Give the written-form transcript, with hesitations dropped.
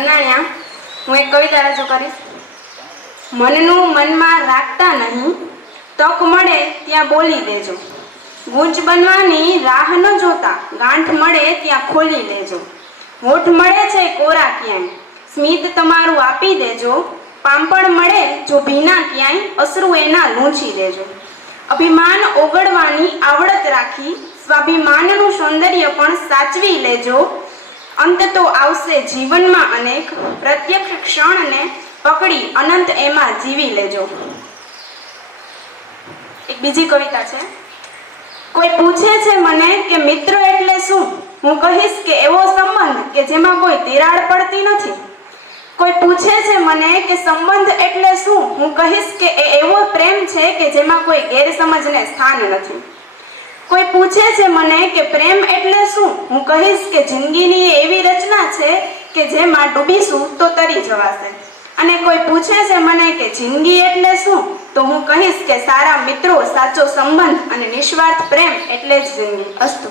નનાણ્યા હું એક કવિતા રજૂ કરીશ. મનનું મનમાં રાખતા નહીં, તક મળે ત્યાં બોલી દેજો. ગૂંચ બનવાની રાહ ન જોતા, ગાંઠ મળે ત્યાં ખોલી લેજો. હોઠ મળે છે કોરા ક્યાંય, સ્મિત તમારું આપી દેજો. પાંપણ મળે જો ભીના ક્યાંય, અશ્રુ એના લૂંછી દેજો. અભિમાન ઓગળવાની આવડત રાખી, સ્વાભિમાનનું સૌંદર્ય પણ સાચવી લેજો. અંત તો આવશે જીવનમાં અનેક, પ્રત્યક્ષ ક્ષણને પકડી અનંત એમાં જીવી લેજો. એક બીજી કવિતા છે. કોઈ પૂછે છે મને કે મિત્ર એટલે શું, હું કહીશ કે એવો સંબંધ કે જેમાં કોઈ તિરાડ પડતી નથી. કોઈ પૂછે છે મને કે સંબંધ એટલે શું, હું કહીશ કે એ એવો પ્રેમ છે કે જેમાં કોઈ ગેરસમજને સ્થાન નથી. કોઈ પૂછે છે મને કે પ્રેમ એટલે શું, હું કહીશ કે જિંદગીની એવી રચના છે કે જેમાં ડૂબીશું તો તરી જવાશે. અને કોઈ પૂછે છે મને કે જિંદગી એટલે શું, તો હું કહીશ કે સારા મિત્રો, સાચો સંબંધ અને નિસ્વાર્થ પ્રેમ એટલે જ જિંદગી. અસ્તુ.